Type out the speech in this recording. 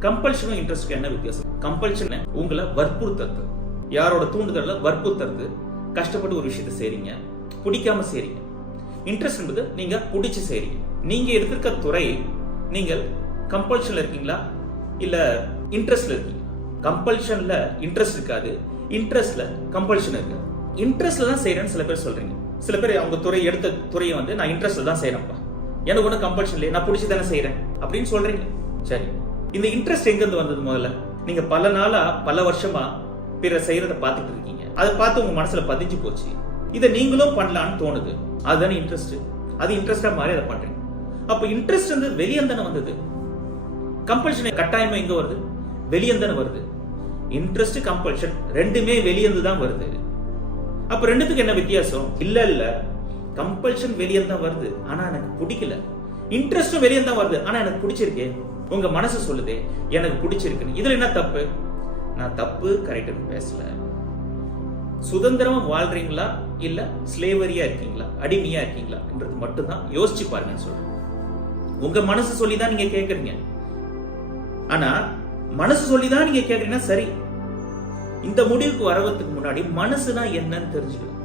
கம்பல்ஷனும் இன்ட்ரெஸ்ட்க்கு என்ன வித்தியாசம்? கம்பல்ஷன் உங்களை வற்புறுத்துறது. யாரோட தூண்டுதல வற்புறுத்துறது. கஷ்டப்பட்டு ஒரு விஷயத்தை செய்றீங்க பிடிக்காம செய்றீங்க. இன்ட்ரெஸ்ட் என்பது நீங்க பிடிச்சு செய்றீங்க. நீங்க எடுத்திருக்க துறை நீங்கள் கம்பல்ஷன்ல இருக்கீங்களா? இல்ல இன்ட்ரெஸ்ட்ல இருக்கீங்க? கம்பல்ஷன்ல இன்ட்ரெஸ்ட் இருக்காது. இன்ட்ரெஸ்ட்ல கம்பல்ஷன் இருக்கு இன்ட்ரெஸ்ட்ல தான் செய்யறேன்னு சில பேர் சொல்றீங்க. சில பேர் அவங்க துறை எடுத்த துறையை வந்து நான் இன்ட்ரெஸ்ட்ல தான் செய்யறேன்ப்பா எனக்கு ஒன்றும் கம்பல்ஷன் இல்லையே நான் பிடிச்சி தானே செய்யறேன் அப்படின்னு சொல்றீங்க. சரி. இந்த இன்ட்ரெஸ்ட் எங்கேருந்து வந்தது முதல்ல? நீங்க பல நாளா பல வருஷமா பிறர் செய்யறத பார்த்துட்டு இருக்கீங்க. அதை பார்த்து உங்க மனசுல பதிஞ்சு போச்சு. இதை நீங்களும் பண்ணலான்னு தோணுது. அதுதானே இன்ட்ரெஸ்ட் அது இன்ட்ரெஸ்டா மாறி அதை பண்றீங்க அப்ப இன்ட்ரெஸ்ட் வந்து வெளியே தானே வந்தது கம்பல்ஷன் கட்டாயமா எங்க வருது? வெளியே தானே வருது. இன்ட்ரெஸ்ட் கம்பல்ஷன் ரெண்டுமே வெளியந்து தான் வருது. அப்ப ரெண்டுத்துக்கு என்ன வித்தியாசம்? இல்ல இல்ல. கம்பல்ஷன் வெளியே தான் வருது. ஆனா எனக்கு பிடிக்கல. இன்ட்ரெஸ்டும் வெளியே தான் வருது. ஆனா எனக்கு பிடிச்சிருக்கே. உங்க மனசு சொல்லுதே. எனக்கு பிடிச்சிருக்குன்னு. இதுல என்ன தப்பு? நான் தப்பு கரெக்டுன்னு பேசல. சுதந்திரமா வாழ்றீங்களா? இல்ல ஸ்லேவரியா இருக்கீங்களா? அடிமையா இருக்கீங்களான்றது மட்டும்தான் யோசிச்சு பாருங்கன்னு சொல்றேன். உங்க மனசு சொல்லி தான் நீங்க கேக்குறீங்க. ஆனா மனசு சொல்லி தான் நீங்க கேக்குறீங்கன்னா சரி. இந்த முடிவுக்கு வரவதுக்கு முன்னாடி மனசுனா என்னன்னு தெரிஞ்சுக்கலாம்